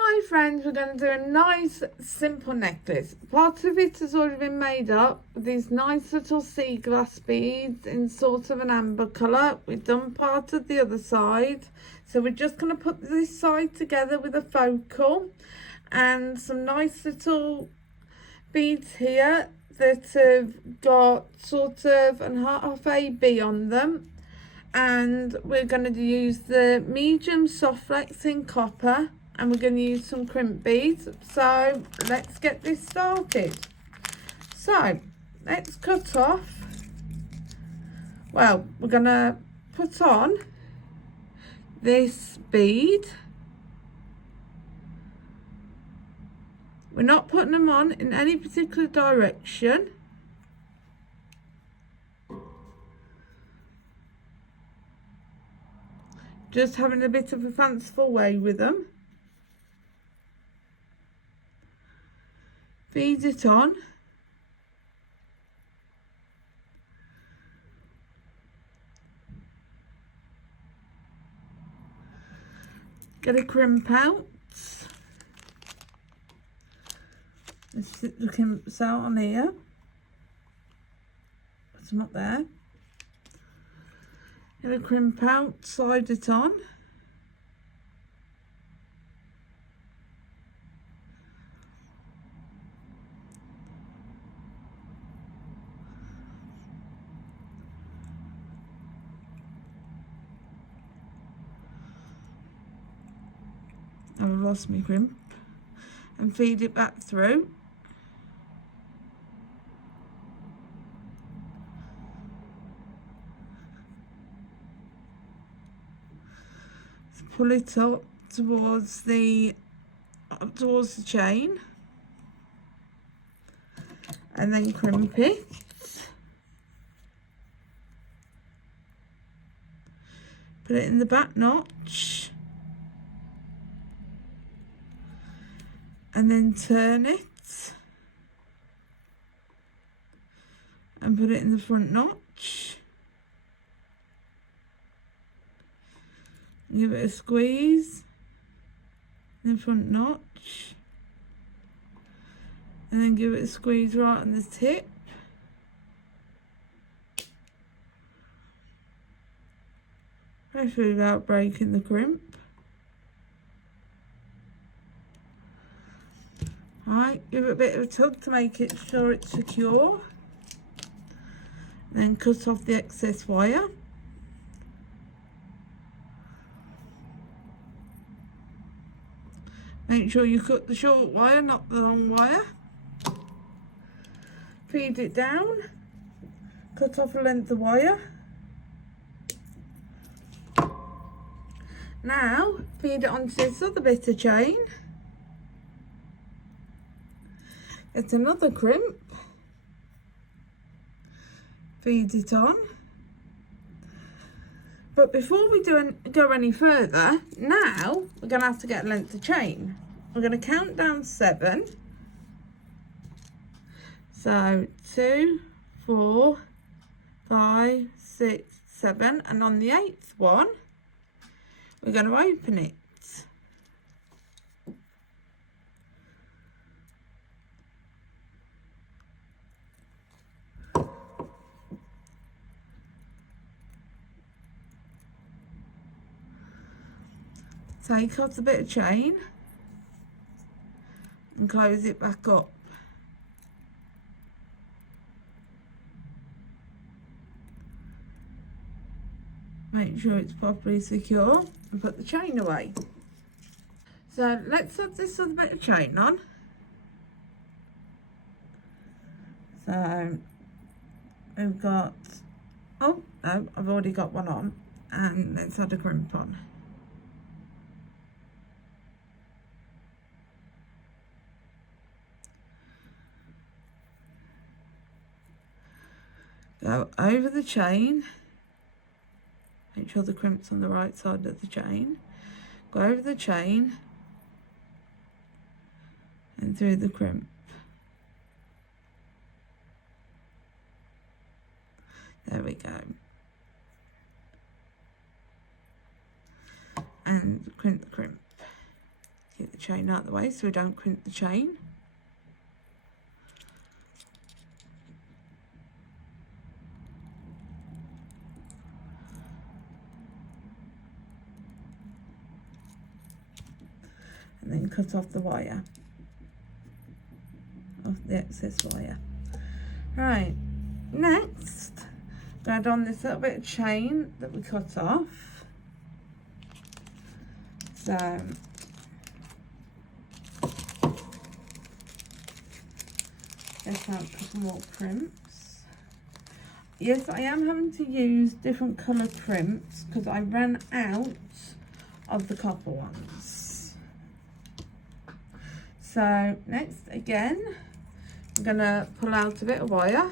Hi friends, we're going to do a nice simple necklace. Part of it has already been made up with these nice little sea glass beads in sort of an amber colour. We've done part of the other side, so we're just going to put this side together with a focal and some nice little beads here that have got sort of an half a B on them, and we're going to use the medium Softflex in copper, and we're going to use some crimp beads. So let's get this started. So let's cut off, well, we're going to put on this bead. We're not putting them on in any particular direction. Just having a bit of a fanciful way with them. Feed it on. Get a crimp out. Let's sit the crimps out on here. Put them up there. Get a crimp out, slide it on. I've lost my crimp, and feed it back through. So pull it up towards the chain, and then crimp it. Put it in the back notch. And then turn it and put it in the front notch. Give it a squeeze in the front notch, and then give it a squeeze right on the tip. Hopefully without breaking the crimp. Right, give it a bit of a tug to make it sure it's secure. Then cut off the excess wire. Make sure you cut the short wire, not the long wire. Feed it down. Cut off a length of wire. Now, feed it onto this other bit of chain. Get another crimp, feed it on. But before we go any further, now we're going to have to get a length of chain. We're going to count down 7. So 2, 4, 5, 6, 7, and on the 8th one, we're going to open it. Take out a bit of chain and close it back up. Make sure it's properly secure and put the chain away. So let's add this other bit of chain on. So we've got, oh no, I've already got one on, and let's add a crimp on. Go over the chain, make sure the crimp's on the right side of the chain, go over the chain and through the crimp. There we go. And crimp the crimp. Get the chain out of the way so we don't crimp the chain. And then cut off the wire, off the excess wire. Right, next, add on this little bit of chain that we cut off. So, let's out a couple more crimps. Yes, I am having to use different colour crimps because I ran out of the copper ones. So next, again, I'm going to pull out a bit of wire.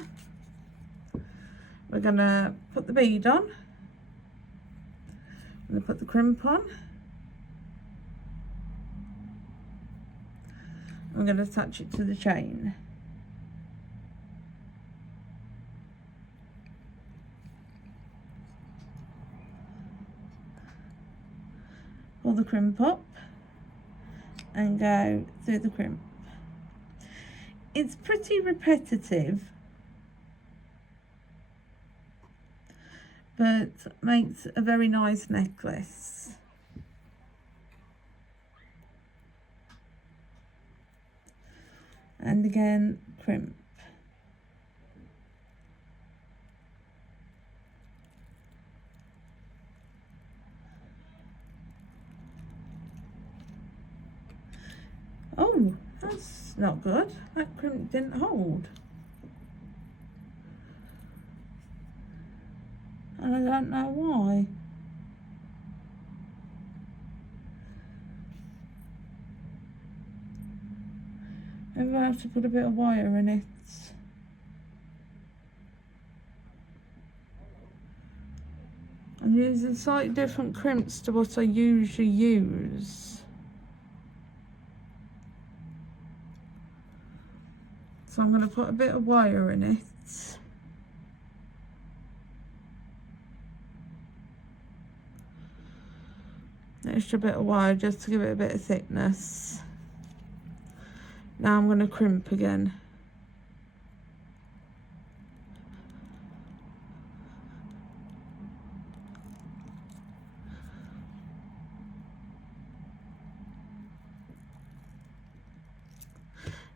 We're going to put the bead on. I'm going to put the crimp on. I'm going to attach it to the chain. Pull the crimp up and go through the crimp. It's pretty repetitive, but makes a very nice necklace. And again, crimp. Oh, that's not good. That crimp didn't hold. And I don't know why. Maybe I have to put a bit of wire in it. I'm using slightly different crimps to what I usually use. So I'm going to put a bit of wire in it. An extra bit of wire just to give it a bit of thickness. Now I'm going to crimp again.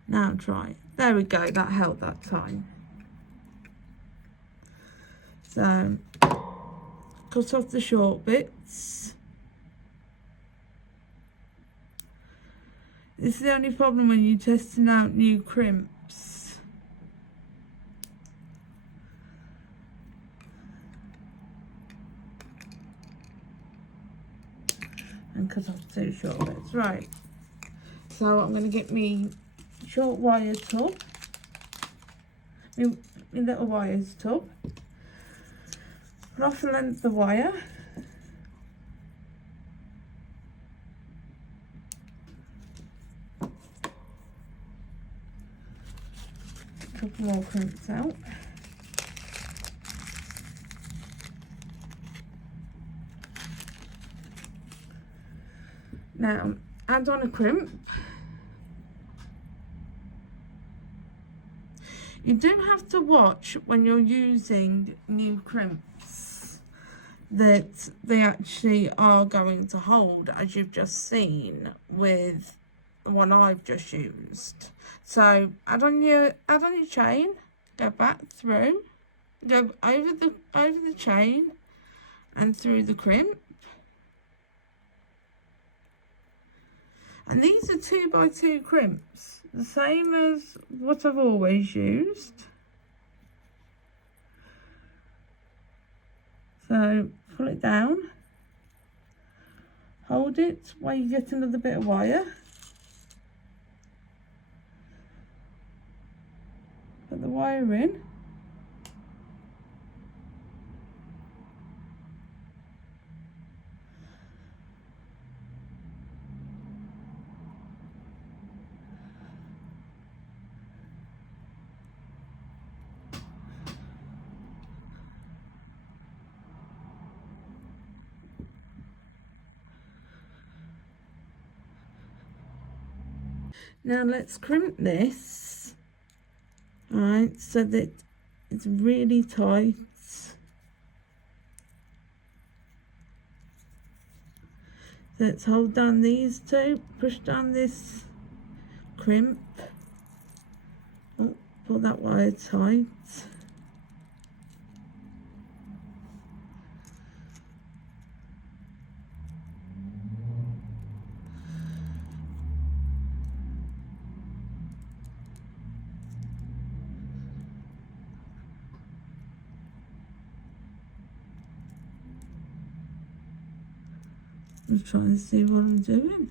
Now try. There we go, that held that time. So, cut off the short bits. This is the only problem when you're testing out new crimps. And cut off two short bits. Right. So I'm going to get me short wire tub. My little wires tub. Put off the length of wire. Couple more crimps out. Now add on a crimp. You do have to watch when you're using new crimps that they actually are going to hold, as you've just seen with the one I've just used. So add on your chain, go back through, go over the chain and through the crimp. And these are 2x2 crimps, the same as what I've always used. So pull it down, hold it while you get another bit of wire. Put the wire in. Now let's crimp this, alright, so that it's really tight. Let's hold down these two, push down this crimp. Oh, pull that wire tight. I'm trying to see what I'm doing.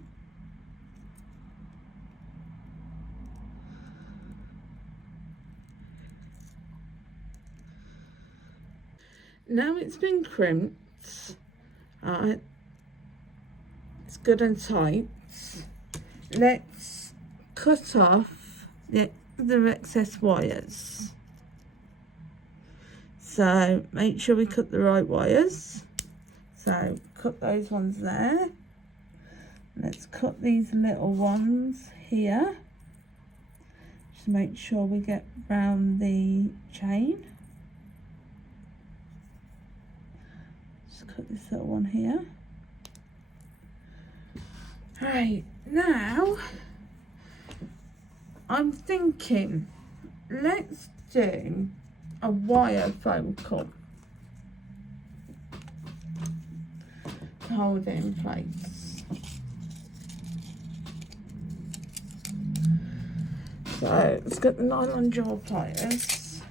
Now it's been crimped, alright, it's good and tight. Let's cut off the excess wires. So make sure we cut the right wires. So cut those ones there. Let's cut these little ones here. Just make sure we get round the chain. Just cut this little one here. Right, now I'm thinking let's do a wire focal. Hold it in place. So let's get the nylon jaw pliers.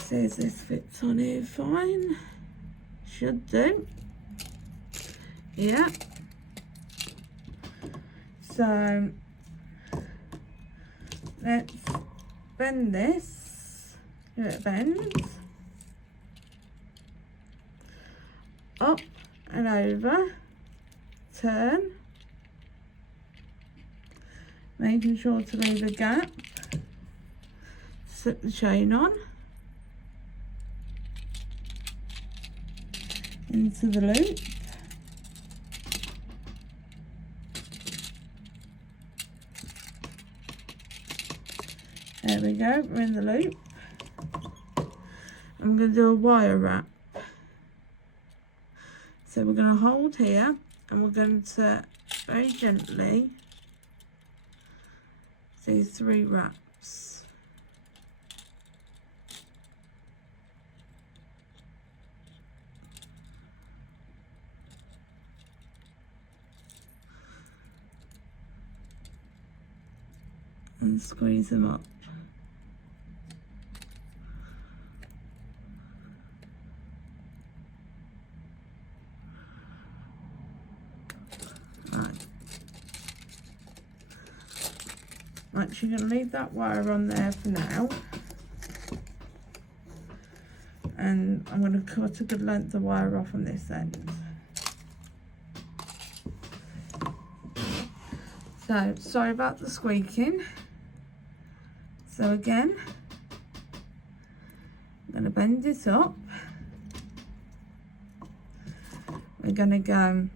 Says this fits on here fine. Should do. Yeah. So let's bend this, give it a bend, up and over, turn, making sure to leave a gap, slip the chain on, into the loop, there we go, we're in the loop. I'm going to do a wire wrap. So we're going to hold here and we're going to very gently do 3 wraps. And squeeze them up. I'm actually going to leave that wire on there for now, and I'm going to cut a good length of wire off on this end. So sorry about the squeaking. So again, I'm going to bend it up. We're going to go,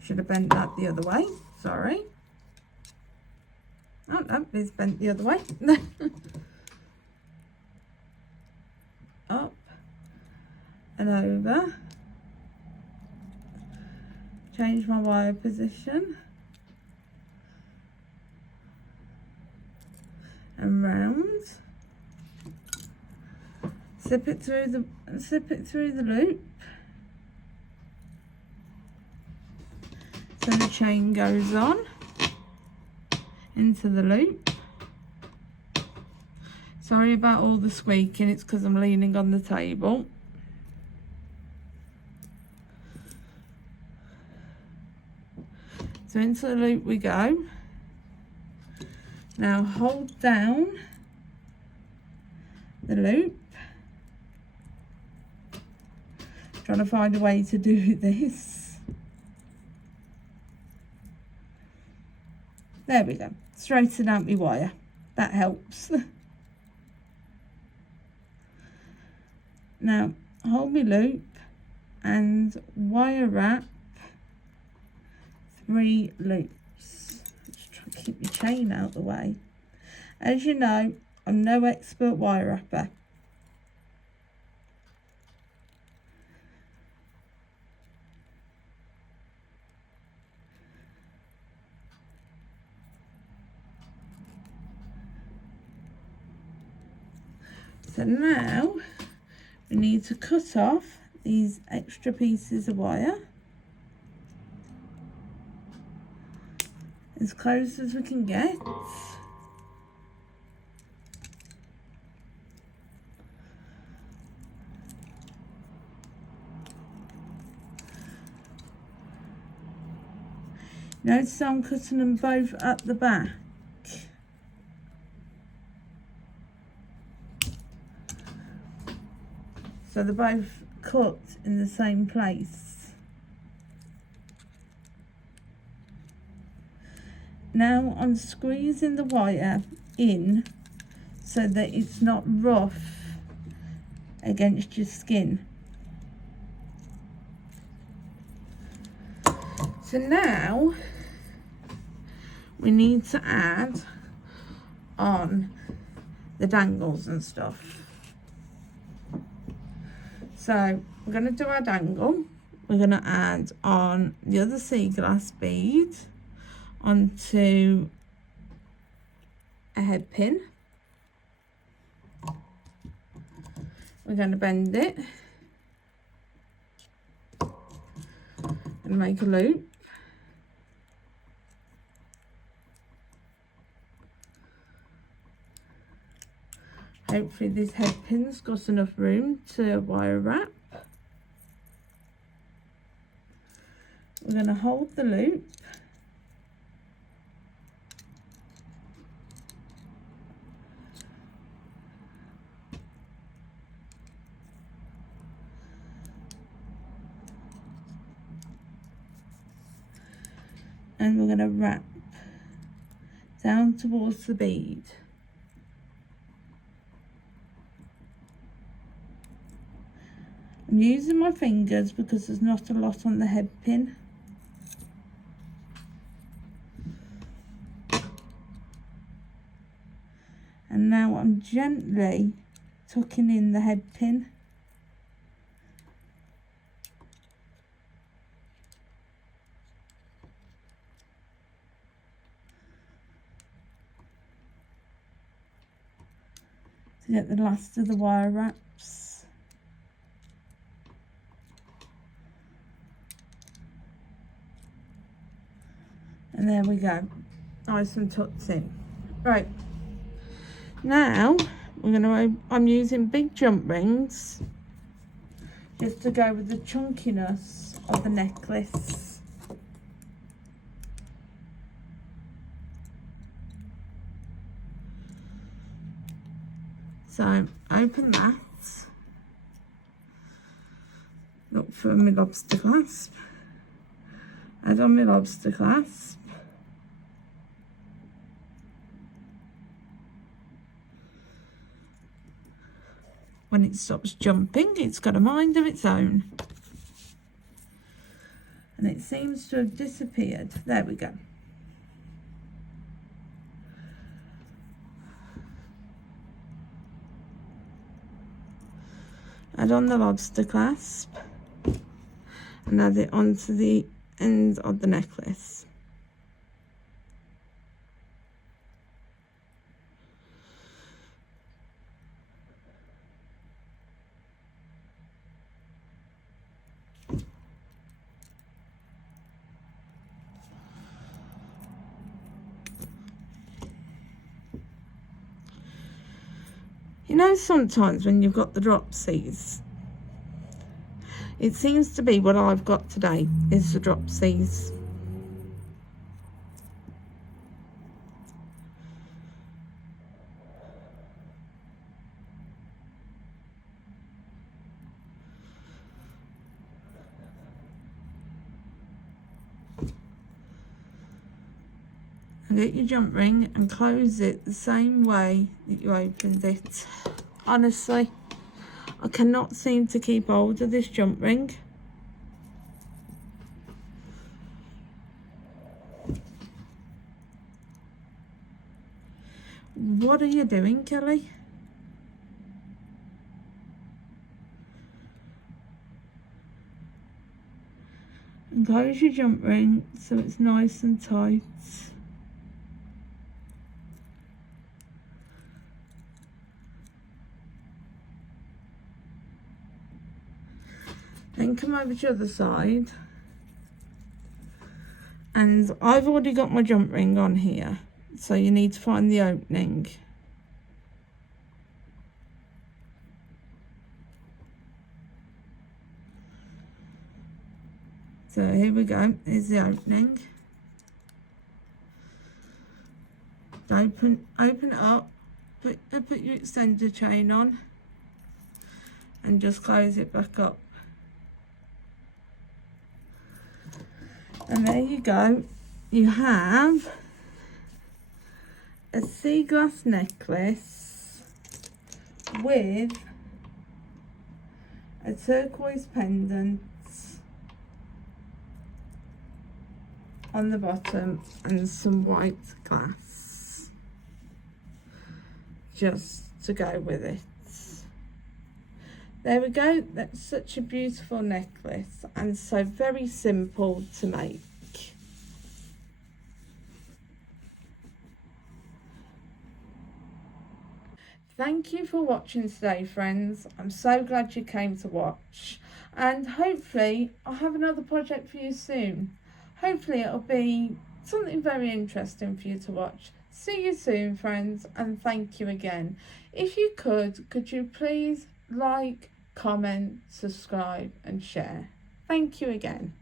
should have bent that the other way. Sorry. Oh no, it's bent the other way. Up and over. Change my wire position. And round. Slip it through the loop. So the chain goes on into the loop. Sorry about all the squeaking, it's because I'm leaning on the table. So into the loop we go. Now hold down the loop. Trying to find a way to do this. There we go, straighten out my wire, that helps. Now hold my loop and wire wrap 3 loops. Just try to keep your chain out of the way. As you know, I'm no expert wire wrapper. So now we need to cut off these extra pieces of wire as close as we can get. Notice I'm cutting them both at the back. So they're both cut in the same place. Now I'm squeezing the wire in so that it's not rough against your skin. So now we need to add on the dangles and stuff. So we're going to do our dangle. We're going to add on the other sea glass bead onto a head pin. We're going to bend it and make a loop. Hopefully this head pin's got enough room to wire wrap. We're going to hold the loop. And we're going to wrap down towards the bead. I'm using my fingers because there's not a lot on the head pin. And now I'm gently tucking in the head pin. To get the last of the wire wraps. And there we go, nice and tucked in. Right, now I'm using big jump rings just to go with the chunkiness of the necklace. So open that, look for my lobster clasp, add on my lobster clasp. When it stops jumping, it's got a mind of its own. And it seems to have disappeared. There we go. Add on the lobster clasp and add it onto the end of the necklace. You know, sometimes when you've got the dropsies, it seems to be what I've got today is the dropsies. Get your jump ring and close it the same way that you opened it. Honestly, I cannot seem to keep hold of this jump ring. What are you doing, Kelly? And close your jump ring so it's nice and tight. Then come over to the other side. And I've already got my jump ring on here, so you need to find the opening. So here we go, here's the opening. Open it up, put your extender chain on and just close it back up. And there you go, you have a sea glass necklace with a turquoise pendant on the bottom and some white glass just to go with it. There we go, that's such a beautiful necklace and so very simple to make. Thank you for watching today, friends. I'm so glad you came to watch, and hopefully I'll have another project for you soon. Hopefully it'll be something very interesting for you to watch. See you soon, friends, and thank you again. If you could you please like, comment, subscribe and share. Thank you again.